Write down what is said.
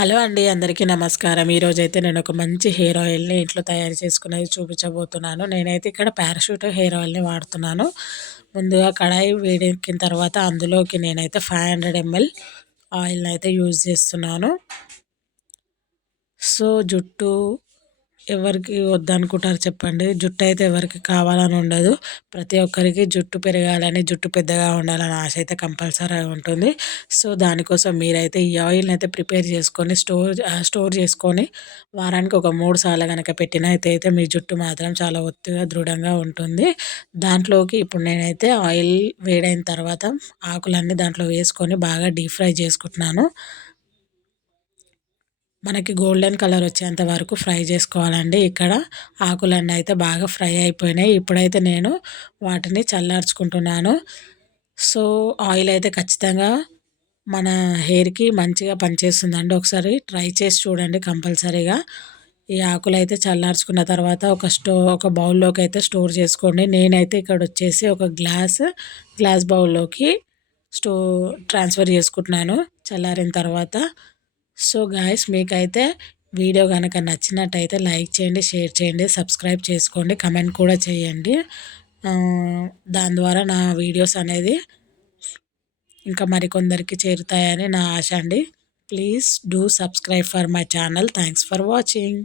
Hello అండి. అందరికీ నమస్కారం. ఈరోజైతే నేను ఒక మంచి హెయిర్ ఆయిల్‌ని ఇంట్లో తయారు చేసుకునేది చూపించబోతున్నాను. నేనైతే ఇక్కడ పారాషూట్ హెయిర్ ఆయిల్‌ని వాడుతున్నాను. ముందుగా కడాయి వేడెక్కిన తర్వాత అందులోకి నేనైతే 500 ఎంఎల్ ఆయిల్‌నైతే యూజ్ చేస్తున్నాను. సో, జుట్టు ఎవరికి వద్దనుకుంటారు చెప్పండి. జుట్టు అయితే ఎవరికి కావాలని ఉండదు. ప్రతి ఒక్కరికి జుట్టు పెరగాలని, జుట్టు పెద్దగా ఉండాలని ఆశ అయితే కంపల్సరీగా ఉంటుంది. సో, దానికోసం మీరైతే ఈ ఆయిల్‌ని అయితే ప్రిపేర్ చేసుకొని స్టోర్ చేసుకొని వారానికి ఒక 3 సార్లు గనక పెట్టినట్టయితే మీ జుట్టు మాత్రం చాలా ఒత్తుగా, దృఢంగా ఉంటుంది. దాంట్లోకి ఇప్పుడు నేనైతే ఆయిల్ వేడైన తర్వాత ఆకులన్నీ దాంట్లో వేసుకొని బాగా డీప్ ఫ్రై చేసుకుంటున్నాను. మనకి గోల్డెన్ కలర్ వచ్చేంత వరకు ఫ్రై చేసుకోవాలండి. ఇక్కడ ఆకులన్నీ అయితే బాగా ఫ్రై అయిపోయినాయి. ఇప్పుడైతే నేను వాటిని చల్లార్చుకుంటున్నాను. సో, ఆయిల్ అయితే ఖచ్చితంగా మన హెయిర్‌కి మంచిగా పనిచేస్తుందండి. ఒకసారి ట్రై చేసి చూడండి కంపల్సరీగా. ఈ ఆకులైతే చల్లార్చుకున్న తర్వాత ఒక బౌల్‌లోకి అయితే స్టోర్ చేసుకోండి. నేనైతే ఇక్కడొచ్చేసి ఒక గ్లాస్ బౌల్‌లోకి స్టో ట్రాన్స్‌ఫర్ చేసుకుంటున్నాను చల్లారిన తర్వాత. సో, గాయ్స్ మీకైతే వీడియో గనక నచ్చినట్టయితే లైక్ చేయండి, షేర్ చేయండి, సబ్స్క్రైబ్ చేసుకోండి, కమెంట్ కూడా చేయండి. దాని ద్వారా నా వీడియోస్ అనేది ఇంకా మరికొందరికి చేరుతాయని నా ఆశ అండి. Please do subscribe for my channel. Thanks for watching.